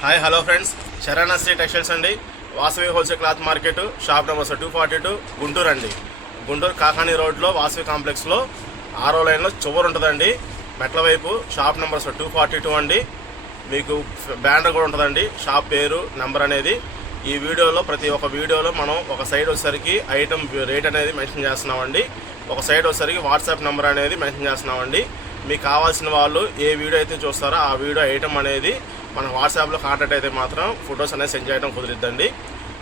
Hi hello friends, Saran Sri textiles అండి. Vasavi wholesale cloth market, shop number 242, Guntur అండి. గుంటూరు కాకాని రోడ్లో వాసవి కాంప్లెక్స్లో 6వ లైన్లో చివరి ఉంటుందండి. మెట్ల వైపు షాప్ నెంబర్ 242 అండి. మీకు బ్యానర్ కూడా ఉంటుందండి, షాప్ పేరు నెంబర్ అనేది. ఈ వీడియోలో ప్రతి ఒక్క వీడియోలో మనం ఒక సైడ్ వచ్చేసరికి ఐటమ్ రేట్ అనేది మెన్షన్ చేస్తున్నామండి, ఒక సైడ్ వచ్చేసరికి వాట్సాప్ నెంబర్ అనేది మెన్షన్ చేస్తున్నామండి. మీకు కావాల్సిన వాళ్ళు ఏ వీడియో అయితే చూస్తారో ఆ వీడియో ఐటమ్ అనేది మన వాట్సాప్లో కాంటాక్ట్ అయితే మాత్రం ఫొటోస్ అనేది సెండ్ చేయడం కుదిరిద్దండి,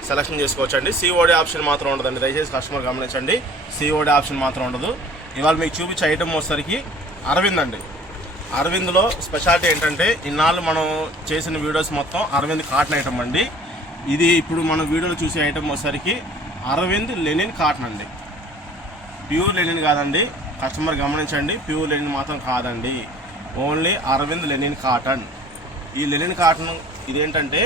సెలెక్షన్ చేసుకోవచ్చండి. సిఓడి ఆప్షన్ మాత్రం ఉండదండి, దయచేసి కస్టమర్ గమనించండి. సిఓడి ఆప్షన్ మాత్రం ఉండదు. ఇవాళ మీకు చూపించే ఐటమ్ వచ్చేసరికి అరవింద్ అండి. అరవింద్లో స్పెషాలిటీ ఏంటంటే, ఇన్నాళ్ళు మనం చేసిన వీడియోస్ మొత్తం అరవింద్ కాటన్ ఐటమ్ అండి. ఇది ఇప్పుడు మనం వీడియోలో చూసే ఐటమ్ వచ్చేసరికి అరవింద్ లెనిన్ కాటన్ అండి. ప్యూర్ లెనిన్ కాదండి, కస్టమర్ గమనించండి, ప్యూర్ లెనిన్ మాత్రం కాదండి, ఓన్లీ అరవింద్ లెనిన్ కాటన్. ఈ లెనిన్ కాటన్ ఇదేంటంటే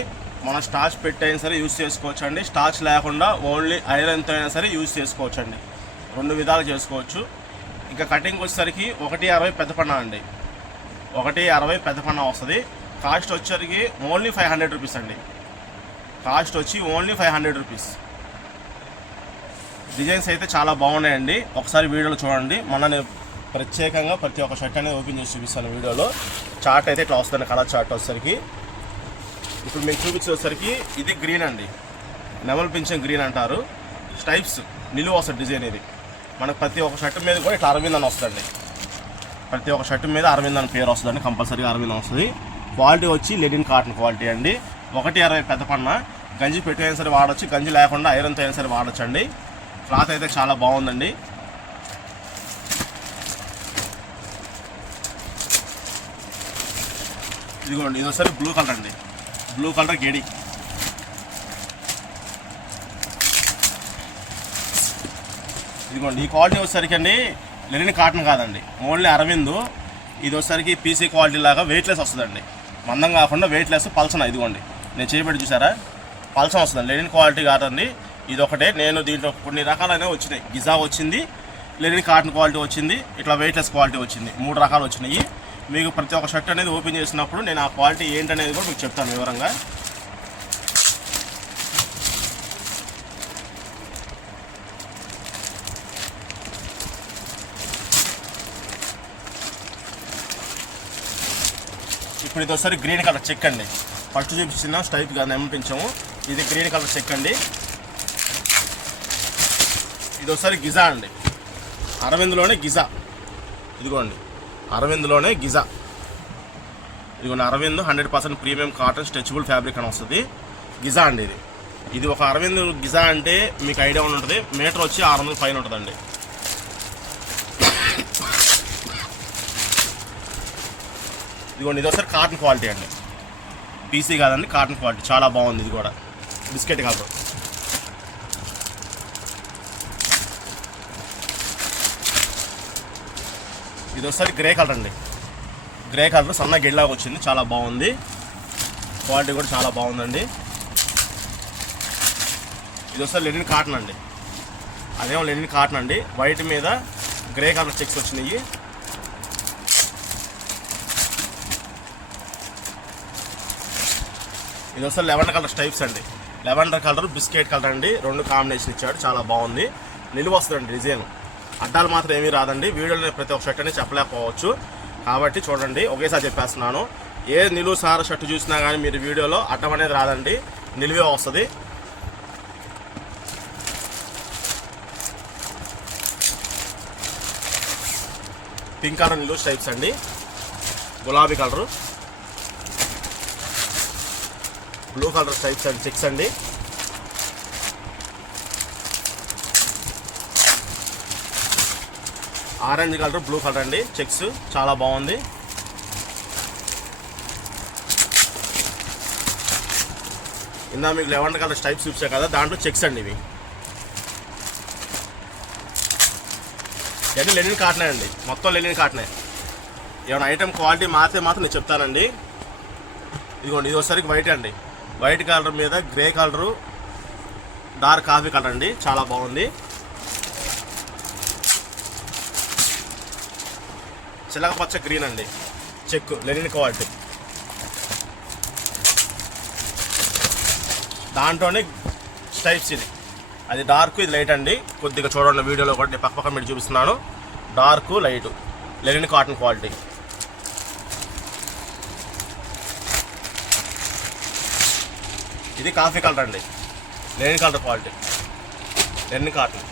మనం స్టార్చ్ పెట్టైనా సరే యూజ్ చేసుకోవచ్చు అండి, స్టార్చ్ లేకుండా ఓన్లీ ఐరన్తో అయినా సరే యూజ్ చేసుకోవచ్చు అండి. 2 విధాలు చేసుకోవచ్చు. ఇంకా కటింగ్ వచ్చేసరికి 1.60 పెద్ద పన్నా అండి, 1.60 పెద్ద పన్నా వస్తుంది. కాస్ట్ వచ్చేసరికి ఓన్లీ 500 రూపీస్ అండి. కాస్ట్ వచ్చి ఓన్లీ 500 రూపీస్. డిజైన్స్ అయితే చాలా బాగున్నాయండి, ఒకసారి వీడియోలో చూడండి. నేను ప్రత్యేకంగా ప్రతి ఒక్క షర్ట్ అనేది ఓపెన్ చేసి చూపిస్తాను వీడియోలో. చార్ట్ అయితే ఇట్లా వస్తుంది, కలర్ చార్ట్ వచ్చేసరికి. ఇప్పుడు మీకు చూపించేసరికి ఇది గ్రీన్ అండి, నెమల్ పింఛన్ గ్రీన్ అంటారు. స్టైప్స్ నిలువ వస్తుంది డిజైన్. ఇది మనకు ప్రతి ఒక్క షర్ట్ మీద కూడా ఇట్లా అరవింద్ అని వస్తుందండి, ప్రతి ఒక్క షర్ట్ మీద అరవింద్ అని పేరు వస్తుందండి, కంపల్సరీగా అరవింద్ వస్తుంది. క్వాలిటీ వచ్చి లెనిన్ కాటన్ క్వాలిటీ అండి. 1.60 పెద్ద పన్న, గంజి పెట్టైనా సరే వాడచ్చు, గంజి లేకుండా ఐరన్తో అయినా సరే వాడచ్చు అండి. క్లాత్ అయితే చాలా బాగుందండి. ఇదిగోండి, ఇది ఒకసారి బ్లూ కలర్ అండి, బ్లూ కలర్ గెడి. ఇదిగోండి, ఈ క్వాలిటీ వచ్చేసరికి అండి లెనిన్ కాటన్ కాదండి, ఓన్లీ అరవింద్. ఇది వచ్చేసరికి పీసీ క్వాలిటీ లాగా వెయిట్లెస్ వస్తుందండి, మందం కాకుండా వెయిట్లెస్ పల్సన. ఇదిగోండి నేను చేయబెట్టి చూసారా, పల్సన వస్తుంది, లెనిన్ క్వాలిటీ కాదండి. ఇది ఒకటే. నేను దీంట్లో కొన్ని రకాలనే వచ్చినాయి, గిజా వచ్చింది, లెనిన్ కాటన్ క్వాలిటీ వచ్చింది, ఇట్లా వెయిట్లెస్ క్వాలిటీ వచ్చింది, 3 రకాలు వచ్చినాయి. మీకు ప్రతి ఒక్క షర్ట్ అనేది ఓపెన్ చేసినప్పుడు నేను ఆ క్వాలిటీ ఏంటనేది కూడా మీకు చెప్తాను వివరంగా. ఇప్పుడు ఇది ఒకసారి గ్రీన్ కలర్ చెక్ అండి, ఫస్ట్ చూపించిన స్టైప్గా నెంపించాము. ఇది గ్రీన్ కలర్ చెక్ అండి. ఇది ఒకసారి గిజా అండి, అరవింద్లోనే గిజా. ఇదిగోండి అరవింద్లోనే గిజా. ఇదిగోండి Arvind 100% premium cotton stretchable fabric అని వస్తుంది. గిజా అండి ఇది. ఇది ఒక అరవింద్ గిజా అంటే మీకు ఐడియా ఉంటుంది, మీటర్ వచ్చి 600 పైన ఉంటుందండి. ఇదిగోండి ఇది ఒకసారి కాటన్ క్వాలిటీ అండి, పీసీ కాదండి, కాటన్ క్వాలిటీ చాలా బాగుంది. ఇది కూడా బిస్కెట్ కలర్. ఇది ఒకసారి గ్రే కలర్ అండి, గ్రే కలర్ సన్న గెడ్లాగా వచ్చింది, చాలా బాగుంది, క్వాలిటీ కూడా చాలా బాగుందండి. ఇది ఒకసారి లెనిన్ కాటన్ అండి, అదేమో లెనిన్ కాటన్ అండి, వైట్ మీద గ్రే కలర్ చెక్స్ వచ్చినాయి. ఇది ఒకసారి లెవెండర్ కలర్ స్టైప్స్ అండి, లెవెండర్ కలర్ బిస్కెట్ కలర్ అండి, 2 కాంబినేషన్ ఇచ్చాడు, చాలా బాగుంది. నిలువ వస్తుందండి డిజైన్, అడ్డాలు మాత్రం ఏమీ రాదండి. వీడియోలో ప్రతి ఒక్క షర్ట్ అనేది చెప్పలేకపోవచ్చు, కాబట్టి చూడండి ఒకేసారి చెప్పేస్తున్నాను. ఏ నిలువు సార షర్ట్ చూసినా కానీ మీరు వీడియోలో అడ్డం అనేది రాదండి, నిలువే వస్తుంది. పింక్ కలర్ నిలువు స్టైప్స్ అండి, గులాబీ కలరు, బ్లూ కలర్ స్టైప్స్ అండి, చెక్స్ అండి. ఆరెంజ్ కలర్, బ్లూ కలర్ అండి, చెక్స్ చాలా బాగుంది. ఇందా మీకు లెవెండర్ కలర్ స్టైప్స్ చూపించా కదా, దాంట్లో చెక్స్ అండి ఇవి. ఇవన్నీ లెనిన్ కాటనే అండి, మొత్తం లెనిన్ కాటనే. ఏమైనా ఐటమ్ క్వాలిటీ మాత్రం నేను చెప్తానండి. ఇదిగోండి ఇది ఒకసారి వైట్ అండి, వైట్ కలర్ మీద grey colour, dark coffee colour అండి, చాలా బాగుంది. చిలక పచ్చ గ్రీన్ అండి, చెక్ లెనిన్ క్వాలిటీ. దాంట్లోనే స్టైప్స్ ఇది, అది డార్క్ ఇది లైట్ అండి. కొద్దిగా చూడండి వీడియోలో కూడా నేను పక్క మీరు చూపిస్తున్నాను. Dark light linen cotton quality. ఇది కాఫీ కలర్ అండి, linen colour quality, linen cotton.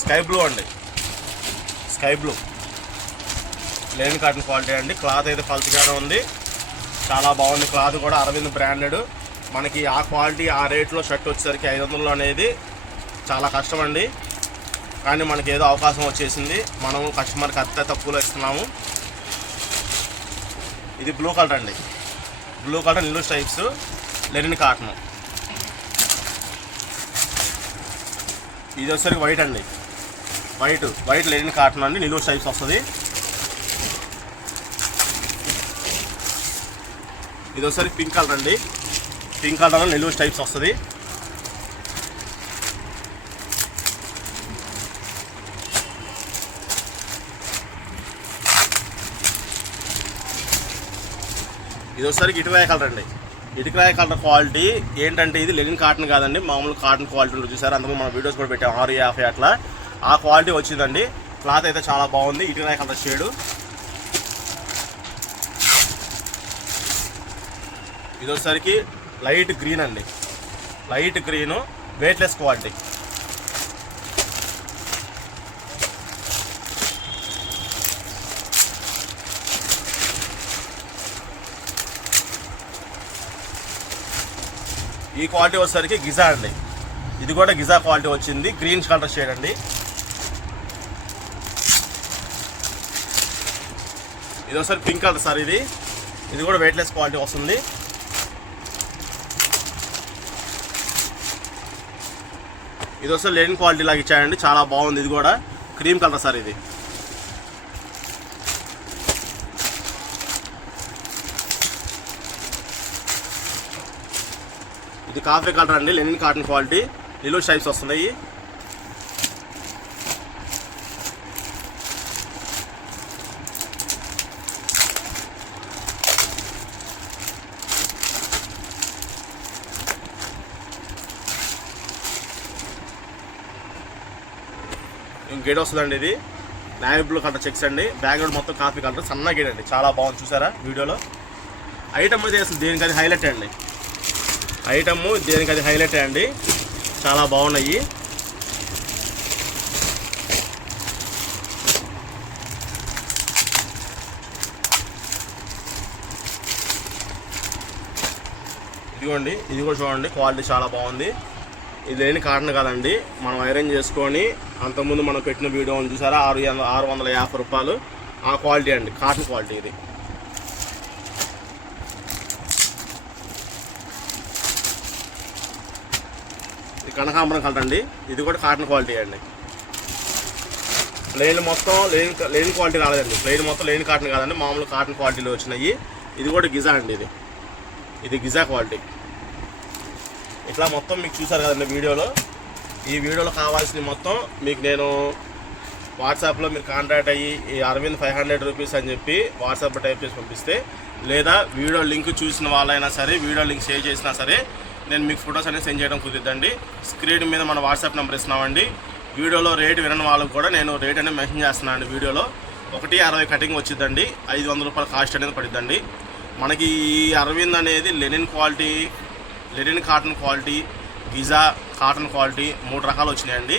Sky blue అండి, sky blue linen cotton quality అండి. క్లాత్ అయితే పల్చగానే ఉంది, చాలా బాగుంది. క్లాత్ కూడా అరవింద్ బ్రాండెడ్. మనకి ఆ క్వాలిటీ ఆ రేట్లో షర్ట్ వచ్చేసరికి 500 అనేది చాలా కష్టం అండి. కానీ మనకి ఏదో అవకాశం వచ్చేసింది, మనం కస్టమర్కి అత్తే తక్కువలో ఇస్తున్నాము. ఇది బ్లూ కలర్ అండి, బ్లూ కలర్ నిలువు స్ట్రైప్స్ లెనిన్ కాటన్. ఇది వచ్చేసరికి వైట్ అండి, వైట్ లెనిన్ కాటన్ అండి, నిలువు స్ట్రైప్స్ వస్తుంది. ఇది వచ్చేసరికి పింక్ కలర్ అండి, పింక్ కలర్ నిలువు స్ట్రైప్స్ వస్తుంది. ఇది వచ్చేసరికి ఇటుకాయ కలర్ అండి, ఇటుకాయ కలర్ క్వాలిటీ ఏంటంటే ఇది లెనిన్ కాటన్ కాదండి, మామూలు కాటన్ క్వాలిటీ ఉంటుంది చూసారు. అందుకు మనం వీడియోస్ కూడా పెట్టాం 650 అట్లా. ఆ క్వాలిటీ వచ్చిందండి. క్లాత్ అయితే చాలా బాగుంది, ఇటుకాయ కలర్ షేడు. ఇది వచ్చేసరికి లైట్ గ్రీన్ అండి, లైట్ గ్రీను వెయిట్లెస్ క్వాలిటీ. ఈ క్వాలిటీ వచ్చేసరికి గిజా అండి, ఇది కూడా గిజా క్వాలిటీ వచ్చింది, గ్రీన్ కలర్ షేడ్ అండి. ఇది ఒకసారి పింక్ కలర్ సార్, ఇది కూడా వెయిట్లెస్ క్వాలిటీ వస్తుంది. ఇది ఒకసారి లెనిన్ క్వాలిటీ లాగా ఇచ్చాయండి, చాలా బాగుంది. ఇది కూడా క్రీమ్ కలర్ సార్. ఇది కాఫీ కలర్ అండి, లెనిన్ కాటన్ క్వాలిటీ, నిలువు స్ట్రైప్స్ వస్తున్నాయి. గేట్ వస్తుందండి, ఇది నావీ బ్లూ కలర్ చెక్స్ అండి. బ్యాక్గ్రౌండ్ మొత్తం కాఫీ కలర్, సన్న గేట్ అండి, చాలా బాగుంది చూసారా వీడియోలో. ఐటమ్ అయితే అసలు దేనికి అది హైలైట్ అండి, ఐటమ్ దేనికి అది హైలైట్ అండి, చాలా బాగున్నాయి. ఇదిగోండి, ఇది కూడా చూడండి, క్వాలిటీ చాలా బాగుంది. ఇది లేని కాటన్ కాదండి, మనం ఐరన్ చేసుకొని అంతకుముందు మనం పెట్టిన వీడియో ఉంది చూసారా, 650 రూపాయలు. ఆ క్వాలిటీ అండి, కాటన్ క్వాలిటీ. ఇది కనకాంబరం కలర్ అండి, ఇది కూడా కాటన్ క్వాలిటీ అండి. ప్లెయిన్ మొత్తం లెనిన్ క్వాలిటీ రాలేదండి, ప్లెయిన్ మొత్తం లెనిన్ కాటన్ కాదండి, మామూలు కాటన్ క్వాలిటీలో వచ్చినాయి. ఇది కూడా గిజా అండి, ఇది గిజా క్వాలిటీ. ఇట్లా మొత్తం మీకు చూసారు కదండి వీడియోలో. ఈ వీడియోలో కావాల్సిన మొత్తం మీకు నేను వాట్సాప్లో మీరు కాంటాక్ట్ అయ్యి ఈ అరవింద్ 500 రూపీస్ అని చెప్పి వాట్సాప్లో టైప్ చేసి పంపిస్తే, లేదా వీడియో లింక్ చూసిన వాళ్ళైనా సరే, వీడియో లింక్ షేర్ చేసినా సరే, నేను మీకు ఫొటోస్ అనేది సెండ్ చేయడం కుదిరిద్దండి. స్క్రీన్ మీద మన వాట్సాప్ నెంబర్ ఇస్తున్నామండి. వీడియోలో రేట్ వినని వాళ్ళకి కూడా నేను రేట్ అనేది మెన్షన్ చేస్తున్నాను అండి. వీడియోలో 160 కటింగ్ వచ్చిందండి, 500 రూపాయల కాస్ట్ అనేది పడిద్దండి. మనకి ఈ అరవింద్ అనేది linen quality, linen cotton quality, Giza cotton quality 3 రకాలు వచ్చినాయండి.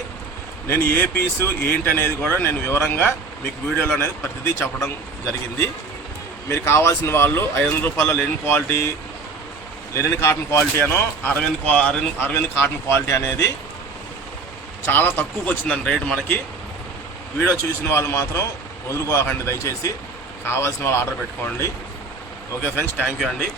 నేను ఏ పీసు ఏంటి అనేది కూడా నేను వివరంగా మీకు వీడియోలో అనేది ప్రతిదీ చెప్పడం జరిగింది. మీరు కావాల్సిన వాళ్ళు 500 రూపాయల linen quality, linen cotton quality అనో అరవింద్ కాటన్ క్వాలిటీ అనేది చాలా తక్కువకి వచ్చిందండి రేటు మనకి. వీడియో చూసిన వాళ్ళు మాత్రం వదులుకోకండి దయచేసి, కావాల్సిన వాళ్ళు ఆర్డర్ పెట్టుకోండి. ఓకే ఫ్రెండ్స్, థ్యాంక్ యూ అండి.